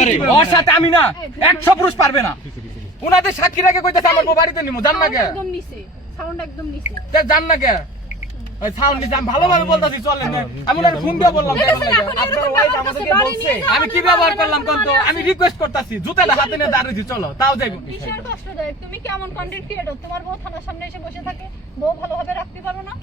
পারে ওর সাথে আমি না 100 পুরুষ পারবে না উনাদের সাক্ষী রেখে কইতাছে আমার বউ বাড়িতে নিমু জান না কে একদম নিচে সাউন্ড একদম নিচে তে জান না কে ওই সাউন্ড নিচে আমি ভালোভাবে বলতাছি চলেন না আমি ওনার ফোন দিয়ে বললাম আপনার ওয়াইফ আমাদেরকে বলছে আমি কি ব্যবহার করলাম কোন তো আমি রিকোয়েস্ট করতাছি জুতাটা হাতে নিয়ে দাঁড়িয়েছি চলো তাও যাইবো কিসের কষ্ট দেয় তুমি কেমন কন্টেন্ট ক্রিয়েটর তোমার বউ থানার সামনে এসে বসে থাকে বউ ভালোভাবে রাখতে পারো না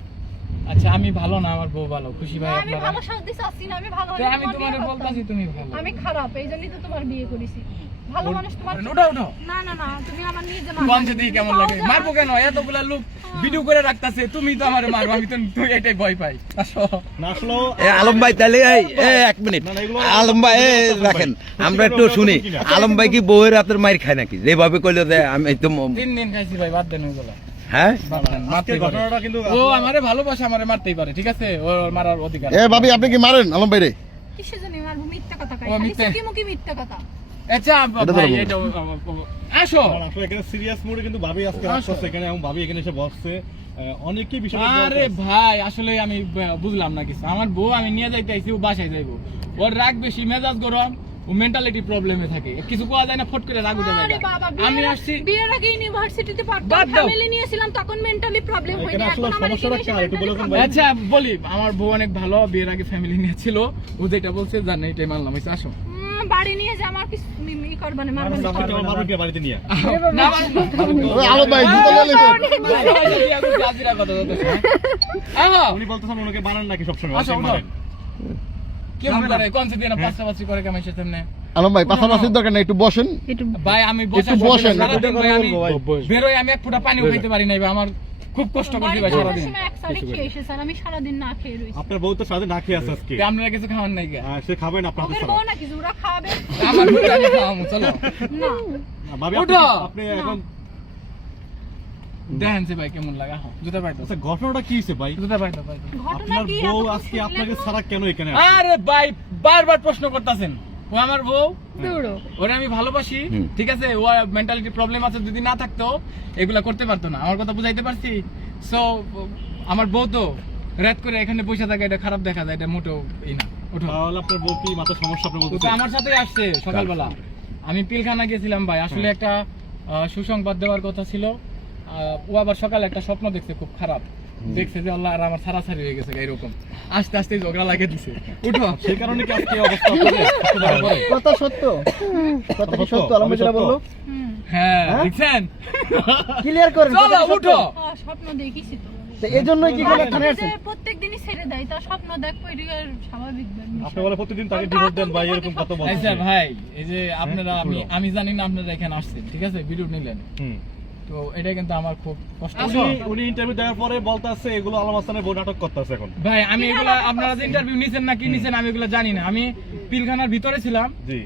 আচ্ছা আমি ভালো না আমার বউ ভালো খুশি ভাই আমি আপনারা ভালো শান্তি চাচ্ছি না আমি ভালো আমি তোমারে বলতাছি তুমি ভালো আমি খারাপ এইজন্যই তো তোমার বিয়ে করেছি ভালো মানুষ তোমার ওঠো ওঠো না না না তুমি আমার নিজে কোন যদি কেমন লাগে মারবো কেন এতগুলা লোক ভিডিও করে রাখতাছে তুমি তো আমারে মারো আমি তো এটাই ভয় পাই আসো না আসলে আলম ভাই তাহলে এক মিনিট আলম ভাই রাখেন আমরা একটু শুনি আলম ভাই কি বউয়ের হাতের মাইর খায় নাকি যেভাবে কইলো যে আমি তো 3 দিন খাইছি ভাই বাদ দেন ওগুলা হ্যাঁ আজকের ঘটনাটা কিন্তু ও আমারে ভালোবাসে আমারে মারতেই পারে ঠিক আছে ওর মারার অধিকার ভাবি আপনি কি মারেন আলম ভাই রে কিসের জন্য মারবো মিথ্যা কথা কই ও, খালি মিথ্যা। মুখে মিথ্যা কথা আচ্ছা ভাই এটা আসো কারণ আসলে এখানে সিরিয়াস মোডে কিন্তু ভাবি আজকে আসছে এখানে এবং ভাবি এখানে এসে বসছে অনেকেই বিষয় আরে ভাই আসলে আমি বুঝলাম না কিছু আমার বউ আমি নিয়ে যাইতে আইছি ও বাসায় যাইবো ওর রাগ বেশি মেজাজ গরম ও মেন্টালিটি প্রবলেমে থাকে কিছু কোয়া যায় না ফট করে রাগ উঠে যায় আরে বাবা আমি আসছি বিয়ের আগে ইউনিভার্সিটিতে পড়তাম বাদ দাও। ফ্যামিলি নিয়েছিলাম তখন মেন্টালি প্রবলেম হয়নি এখানে আসলে এখন আমার সমস্যাটা কি? একটু বলে দেন ভাই। আচ্ছা বলি আমার বউ অনেক ভালো বিয়ের আগে ফ্যামিলি নিয়ে ছিল ও যেটা বলছে জানে এটাই মানলাম আচ্ছা, আসো বাড়ি নিয়ে যে আমার কিছু ই করবে না মারবে না মারবেন কি বাড়িতে নিয়ে না আলম ভাই জুতা নিয়ে উনি বলতেছেন ওনাকে বানান নাকি সবসময় আসো, ওনাকে মারেন। কেমন করে কোন দিন পাঁচটা করে কামাইছে তেমনে আলম ভাই পাশাপাশির দরকার নেই একটু বসেন ভাই আমি একটু বসেন, সারাদিন ভাই আমি ভাই। বেরোই আমি এক ফোঁটা পানিও খাইতে পারি নাই ভাই আমার খুব কষ্ট করছি ভাই সারাদিন সময় এক সাইডে খেয়ে এসে স্যার আমি সারাদিন না খেয়ে রইছি আপনার বউ তো সাথে না খেয়ে আছে আজকে আপনারা কিছু খাওয়ান নাই গা সে খাবেন আপনার হাতে ওদের ছাড়া। বউ নাকি জুরা খাবে আমার বউটা আমি খাওয়াবো চলো না ভাবি ওঠো। আপনি এখন দেখেন যে ভাই কেমন লাগে জুতা পাইতো আচ্ছা ঘটনাটা কি হয়েছে ভাই জুতা পাইতো পাইতো ঘটনা আপনার কি বউ এত আজকে কিছু আপনাকে দেখলে ছাড়া কেন এখানে আসছে? আরে ভাই বারবার প্রশ্ন করতেছেন ও আমার বউ দৌড়ো ওরে আমি ভালোবাসি ঠিক আছে ও মেন্টালিটি প্রবলেম আছে যদি না থাকতো এগুলা করতে পারতো না আমার কথা বুঝাইতে পারছি সো আমার বউ তো রাত করে এখানে বসে থাকে এটা খারাপ দেখা যায় এটা মোটেও এই না ওঠো তাহলে আপনার বউ কি মাথা সমস্যা আপনি ও তো বলতেছেন আমার সাথেই আসছে সকালবেলা আমি পিলখানা গেছিলাম ভাই আসলে একটা সুসংবাদ দেওয়ার কথা ছিল ও আবার সকালে একটা স্বপ্ন দেখছে খুব খারাপ দেখছে যে আল্লাহ আর আমার ছাড়াছাড়ি হয়ে গেছে এরকম আস্তে আস্তে ঝগড়া লাগিয়ে দিছে উঠো সেই কারণে কি আজকে এই অবস্থা আপনাদের? একটু বলা পরে। কথা সত্য কথা কি সত্য আলম ভাই যেটা বললো হুম হ্যাঁ দেখছেন ক্লিয়ার করেন চলো উঠো স্বপ্ন দেখিছি তো এই জন্যই কি করে থানায় আসছেন প্রত্যেক দিনই ছেড়ে দেয় তার স্বপ্ন দেখবো এটা স্বাভাবিক আপনি বলে প্রতিদিন তাকে ডিভোর্স দেন ভাই এরকম কত বলছেন আচ্ছা ভাই এই যে আপনারা হলো। আমি জানি না আপনারা এখানে আসছেন ঠিক আছে ভিডিও নিলেন হুম। তো এটা কিন্তু আমার খুব কষ্ট উনি ইন্টারভিউ দেওয়ার পরে বলতেছে এগুলো আলম হাসানের বউ নাটক করতেছে এখন ভাই আমি এগুলা আপনারা যে ইন্টারভিউ নিছেন না কি নিছেন আমি এগুলো জানি না আমি পিলখানার ভিতরে ছিলাম জি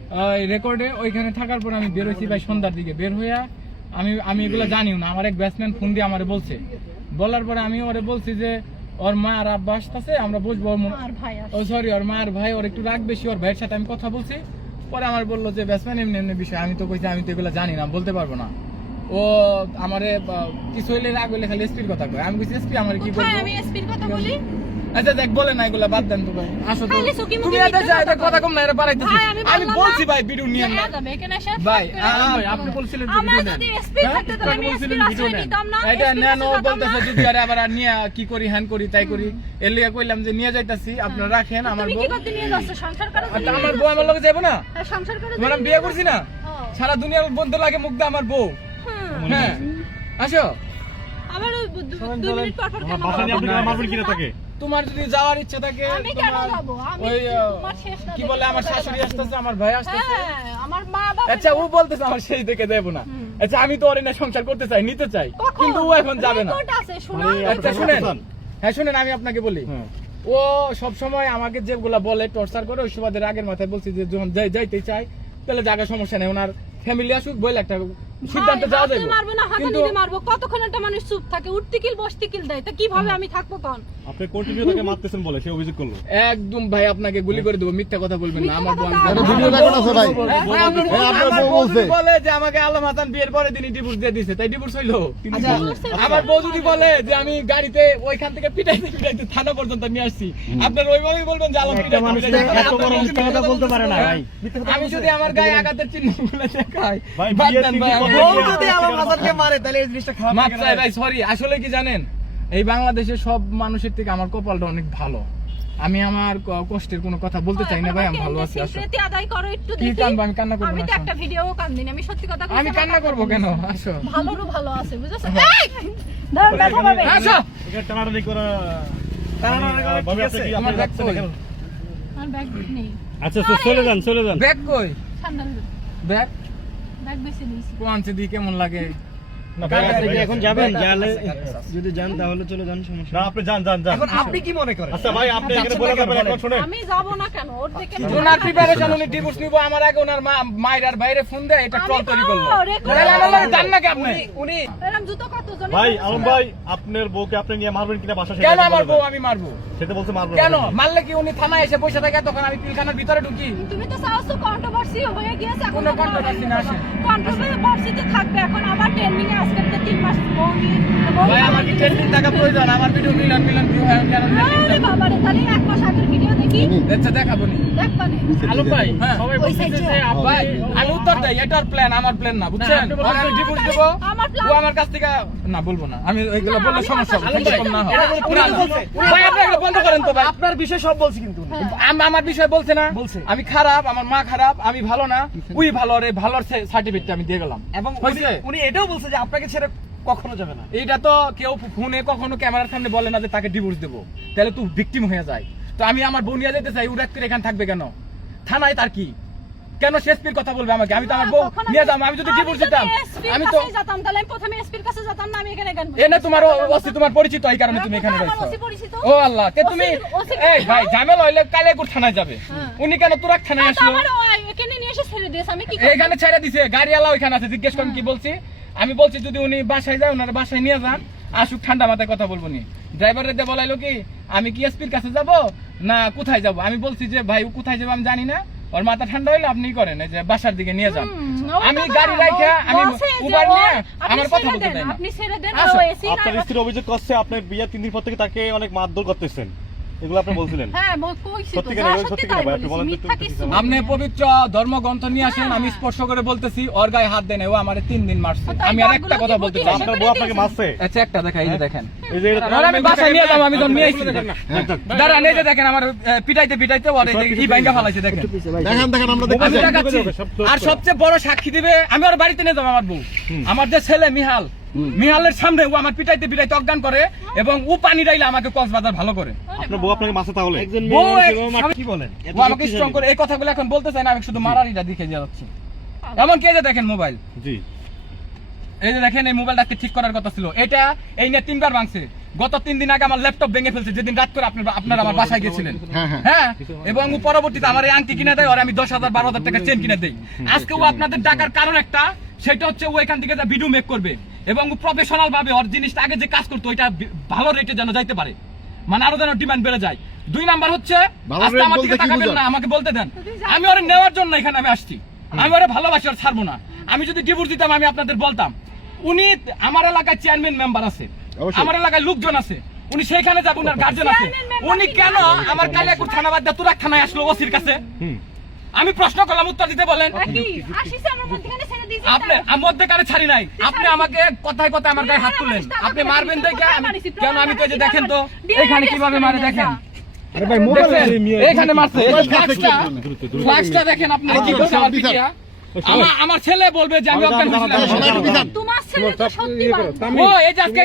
রেকর্ডে ওইখানে থাকার পর আমি বের হয়েছি ভাই সন্ধ্যার দিকে বের হইয়া আমি এগুলো জানিও না আমার এক ব্যাটসম্যান ফোন দিয়ে আমারে বলছে বলার পরে আমি ওরে বলছি যে ওর মা আর আব্বা আসতেছে আমরা বুঝবো আর ভাই ও সরি ওর মা আর ভাই ওর একটু রাগ বেশি ওর ভাইয়ের সাথে আমি কথা বলছি পরে আমার বললো যে ব্যাটসম্যান এমনি এমনি বিষয় আমি তো কইছি আমি তো এগুলো জানি না বলতে পারবো না ও আমারে কিছু হইলে রাগ হইলে খালি এসপির কথা কয় আমি কইছি এসপি আমার কি কোথায় বলবো আমি এসপির কথা বলি আচ্ছা দেখ বলে না এগুলা বাদ দেন তো ভাই আসো তো খালি সুকি মুকি তুমি এত মিথ্যা এটা কথা কথা কম না এটা বাড়াইতেছি ভাই, আমি আমি বললাম বলছি না। ভাই ভিডিও নিয়ে না যাবে এখানে এসে ভাই ফাঁক করে আপনি বলছিলেন যে আমার ভিডিও নেন যদি এসপি থাকতো তাহলে আমি এসপির আশ্রয় নিতাম না এটা SP নেন ও কাছে যেতাম বলতেছে না। যদি আরে আবার নিয়ে কি করি হ্যান করি তাই করি এর লিগে কইলাম যে নিয়ে যাইতাছি আপনারা রাখেন আমার তুমি বউ কি করতে নিয়ে যাচ্ছ সংসার করার জন্য আচ্ছা, আমার বউ আমার লগে যাবো না হ্যাঁ, সংসার করার তোমার জন্য আমি বিয়ে করছি না ও, সারা দুনিয়ার বন্ধু লাগে মুগ্ধা আমার বউ হুম। হ্যাঁ আসো আবার ওই 2 মিনিট পর পর আমার কেন বাসা নিয়ে আপনি মারবে? মারবেন কিনা থাকে তোমার যদি যাওয়ার ইচ্ছা থাকে আমি কেন তোমার যাবো? আমি ওই তোমার শেষ না কি দেখে বলে আমার কোথায় শাশুড়ি যাবো? আসতেছে আমার ভাই আসতেছে হ্যাঁ, আমার মা বাবা আচ্ছা ও বলতেছে আমার শেষ দেখে দেবো না আচ্ছা আমি তো ওর না সংসার করতে চাই নিতে চাই কখন? কিন্তু ও এখন যাবে না রেকর্ড আছে, শোনো। আচ্ছা শুনেন হ্যাঁ শুনেন আমি আপনাকে বলি হ্যাঁ। ও সব সময় আমাকে যেগুলা বলে টর্চার করে ওই সুবাদের আগের মাথায় বলছি যে যখন যাইতে চাই তাহলে জায়গা সমস্যা নেই ওনার ফ্যামিলি আসুক বলে একটা সিদ্ধান্তে যাওয়া যাবে মারবো না হাতে কিন্তু নিতে মারবো কতক্ষণ একটা মানুষ চুপ থাকে উঠতে কিল বসতে কিল দেয় তা কিভাবে আমি থাকবো কোন আপনি কন্টিনিউ তাকে মারতেছেন বলে সে অভিযোগ করলো। একদম ভাই আপনাকে গুলি করে দেবো, মিথ্যা কথা বলবেন না। আমার বোন এটা ভিডিও রেকর্ড আছে ভাই আপনার বউ বলছে বলে যে আমাকে আলম হাসান বিয়ের পরে দিনই ডিভোর্স দিয়ে দিয়েছে, তাই ডিভোর্স হইলো। আমার বউ যদি বলে যে আমি গাড়িতে ওইখান থেকে পিটাইতে পিটাইতে থানা পর্যন্ত নিয়ে আসছি, আপনার ওইভাবেই বলবেন যে আলম পিটাইতে এত বড় মিথ্যা কথা বলতে পারে না ভাই। আমি যদি আমার গায়ে আঘাতের চিহ্নগুলো দেখাই, ভাই, বাদ বিয়ের দেন তিন ভাই, দিন আমি- পর বউ থেকে যদি আলম হাসানকে মারে তাহলে এই জিনিসটা খারাপ মাপ চাই ভাই, সরি। আসলে কি জানেন, এই বাংলাদেশের সব মানুষের থেকে আমার কপালটা অনেক ভালো। আমি আমার কষ্টের কোনো কথা বলতে চাই না ভাই, আমি ভালো আছি। আসো, স্বীকৃতি আদায় করো একটু কি দেখি কানবো? আমি কান্না করবো আমি না, তো আসো। একটা ভিডিও কান্দিনি আমি সত্যি কথা আমি কান্না করবো কেন? আসো ভালোরও ভালো আছে বুঝেছো এই ধর ব্যথা পাবে আসো। এটা টানাটানি করা ভাবে আপনি কি আমার আপনি ব্যাগ রাখছেন কই? এখানে? আর ব্যাগ নেই আচ্ছা চলে যান চলে যান। ব্যাগ কই? সান্ডাল ব্যাগ ব্যাগ বেশি নিয়েছি কোয়ান্সে দি কেমন লাগে? না, ভাই, ভাই, এখন যাবেন ব্যাগ গেলে আছে। যদি যান তাহলে চলে যান সমস্যা না আপনি যান যান যান। এখন আপনি কি মনে করেন আচ্ছা ভাই আপনি এখানে বলে যাবেন এখন শুনেন। আমি যাব না কেন ওর দিকে ওনার প্রিপারেশন, উনি ডিভোর্স নিব আমার আগে ওনার মায়ের আর বাইরে ফোন দেয়, এটা আমি ট্রল তৈরি করলো। তো record তাহলে আমার লাগে জান নাকি আপনি? উনি এরকম জুতো কত জন ভাই আলম ভাই আপনার বউকে আপনি নিয়ে মারবেন কিনা বাসা কেন আমার বউ আমি মারবো? সেটা বলছে মারবেন কেন মারলে কি উনি থানায় এসে বসে থাকে তখন আমি পিলখানার ভিতরে ঢুকি? তুমি তো চাওছো কন্ট্রোভার্সি হয়ে গিয়েছে এখন কোনো controversy না আসে। কন্ট্রোভার্সিতে থাকবে এখন আবার ট্রেন্ডিং এ আজকে তো 3 মাস বউ নিয়ে ভাই আমার কি ট্রেন্ডিং টাকা প্রয়োজন? আমার ভিডিও মিলান মিলান ভিউ হয় কেন ট্রেন্ডিং আরে বাবা রে তাহলে এক মাস আগের ভিডিও দেখি আচ্ছা দেখাবো নি। দেখবা নে আলম ভাই হ্যাঁ। সবাই বলছে যে ভাই আমি উত্তর দেই, এটার প্ল্যান আমার প্ল্যান না, বুঝছেন? ওর আমি ডিভোর্স দেব, আমার plan- ও আমার কাছ থেকে না বলবো না, আমি ওইগুলো না, বললে আমি সমস্যা হবে, আলম কিন্তু ভাই, কম না হয়। এটা বলে পুরো না, ভাই আপনি এগুলো বন্ধ করেন তো ভাই। আপনার বিষয় সব বলছি কিন্তু উনি। আমার বিষয় বলছে না, বলছে। আমি খারাপ, আমার মা খারাপ, আমি ভালো না, উই ভালো, রে ভালোর সার্টিফিকেট আমি দিয়ে গেলাম। এবং হয়েছে? উনি এটাও বলছে যে আপনাকে ছেড়ে কখনো যাবে না এইটা তো কেউ ফোনে কখনো ক্যামেরার সামনে বলে না যে তাকে ডিভোর্স দেবো, তাহলে তুই ভিকটিম হয়ে যায়। তো আমি আমার বোন নিয়ে যেতে চাই, উড়াক করে এখানে থাকবে কেন? থানায় তার কি? কেন শেষপির কথা বলবে আমাকে? আমি তো আমার বউ তখন নিয়ে যাবো, আমি যদি ডিভোর্স দিতাম আমি তো যেতাম তাহলে আমি প্রথমে এসপির কাছে যেতাম না আমি এখানে কেন এ না তোমার ওসি তোমার পরিচিত, এই কারণে তুমি এখানে আমার রয়েছো। ওসি পরিচিত ও আল্লাহ, তে তুমি ওসি এই ভাই ঝামেলা হইলে কালেগুর থানায় যাবে, হ্যাঁ। উনি কেন তুরাক থানায় আসলো? আমার এখানে নিয়ে এসে ছেড়ে দিয়েছে আমি কি করব? এখানে ছেড়ে দিছে, গাড়িওয়ালা ওইখানে আছে, জিজ্ঞেস করেন কি বলছি। আমি বলছি যদি উনি বাসায় যায় ওনার বাসায় নিয়ে যান, আসুক ঠান্ডা মাথায় কথা বলবো নি। ড্রাইভারের দিয়ে বলাইলো কি আমি কি এসপির কাছে যাব না কোথায় যাব? আমি বলছি যে ভাই ও কোথায় যাবো আমি জানি না, ওর মাথা ঠান্ডা হইলে আপনি করেন, এই যে বাসার দিকে নিয়ে যান। আমি গাড়ি রাইখা আমি উবার নিয়ে আমার কথা বলতে দেয় না। আপনি ছেড়ে দেন আসো, ও এসি না আপনার স্ত্রী অভিযোগ করছে আপনি বিয়ের 3 দিন পর থেকে তাকে অনেক মারধর করতেছেন, এগুলো আপনি বলছিলেন। হ্যাঁ কইছি তো সত্যি কেন? যা সত্যি সত্যি কেন তাই ভাই? আপনি বলেছি বলেন তো, মিথ্যা একটু কিছু সত্যি না। আপনি পবিত্র ধর্মগ্রন্থ নিয়ে আসেন, আমি স্পর্শ করে বলতেছি ওর গায়ে হাত দেন, ও আমারে 3 দিন মারছে। তাই আমি আর একটা কথা বলতে চাই। আপনার বউ আপনাকে মারছে? আচ্ছা একটা দেখা, এই যে দেখেন, এই যে এটা আর আমি বাসায় নিয়ে যাবো, আমি তো নিয়ে আসছি। দাঁড়ান, এই যে দেখেন আমার পিটাইতে পিটাইতে ওর এই যে ই ভাঙ্গা ফেলাইছে, দেখেন। দেখেন দেখেন আমরা দেখতে আমি চাই। দেখাচ্ছি। আর সবচেয়ে বড় সাক্ষী দিবে, আমি ওর বাড়িতে নিয়ে যাবো আমার বউ। আমার যে ছেলে মিহাল, মিহালের সামনে ও আমার পিটাইতে পিটাইতে অজ্ঞান করে এবং ও পানি ডাইলে আমাকে কক্সবাজার ভালো করে। আপনার বউ আপনাকে মারছে তাহলে? একজন বউ মেয়ে এক- মানুষ এভাবে কি বলেন এত ও আমাকে শক্তিশালী। স্ট্রং করে এই কথাগুলো এখন বলতে চাই না, আমি শুধু মারারিটা দেখে যাচ্ছি। এমন কি এই যে দেখেন মোবাইল, জি এই যে দেখেন এই মোবাইলটাকে ঠিক করার কথা ছিল, এটা এই নিয়ে 3 বার ভাঙছে। গত 3 দিন আগে আমার ল্যাপটপ ভেঙে ফেলছে, যেদিন রাত করে আপনারা আমার বাসায় গেছিলেন। হ্যাঁ হ্যাঁ হ্যাঁ, এবং ও পরবর্তীতে আমার এই আংটি কিনে দেয়, আর আমি 10,000 12,000 টাকা চেন কিনে দেই। আজকে ও আপনাদের ডাকার কারণ একটা, সেটা হচ্ছে ও এখান থেকে ভিডিও মেক করবে এবং প্রফেশনাল ভাবে ওর জিনিসটা আগে যে কাজ করতো ওইটা ভালো রেটে যেন যাইতে পারে, মানে আরো যেন ডিমান্ড বেড়ে যায়। 2 নাম্বার হচ্ছে ভালো আজকে rate আমার বলতে দিকে কি তাকাবেন বুঝান? না, আমাকে বলতে দেন। আমি ওরে নেওয়ার জন্য এখানে আমি আসছি, আমি ওরে ভালোবাসি, ওর ছাড়বো না। আমি যদি ডিভোর্স দিতাম আমি আপনাদের বলতাম। উনি আমার এলাকায় চেয়ারম্যান মেম্বার আছে, অবশ্যই। আমার এলাকায় লোকজন আছে, উনি সেইখানে যাবেন, উনার গার্জেন আছে। চেয়ারম্যান মেম্বার উনি কি কেন করে? আমার কালিয়াকুর থানা বাদ দিয়ে তুরাক থানায় আসলো ওসির কাছে? আমি প্রশ্ন করলাম, উত্তর দিতে বলেন। কি আসিস আমার মধ্যখানে ছেড়ে দিয়েছি আপনি আমার মধ্যে কারে ছাড়ি নাই, আপনি আমাকে কথায় কথায় আমার গায়ে হাত তুললেন। আপনি মারবেন দেখে কেন? আমি তো এই যে দেখেন তো এখানে কিভাবে মারে দেখেন, আরে ভাই মোবাইল দেখছেন? এইখানে মারছে, এই যে মোবাইল ফ্ল্যাশটা, কাছে ফ্ল্যাশটা দেখেন আপনি কি করছে আমার পিটিয়া। আমার ছেলে বলবে যে আমি অজ্ঞান হয়েছিলাম। তোমার ছেলে তো সত্যি বল ও এই যে আজকে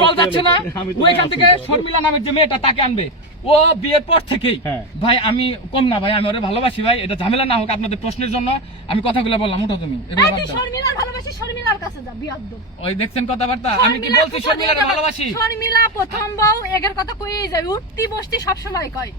চল যাচ্ছে না, ও এখান থেকে শর্মিলা নামের যে মেয়েটা তাকে আনবে, ও বিয়ের পর থেকেই। হ্যাঁ। ভাই আমি কম না ভাই, আমি ওরে ভালোবাসি ভাই, এটা ঝামেলা না হোক। আপনাদের প্রশ্নের জন্য আমি কথাগুলো বললাম, উঠো তুমি এগুলো বাদ তুই দাও। শর্মিলার ভালোবাসি শর্মিলার কাছে যা বিয়াদ্দ ওই দেখছেন কথাবার্তা, আমি কি বলছি শর্মিলার ভালোবাসি? শর্মিলা প্রথম বউ এগের কথা কইই যাবে উঠতি বসতি সব সময় কয়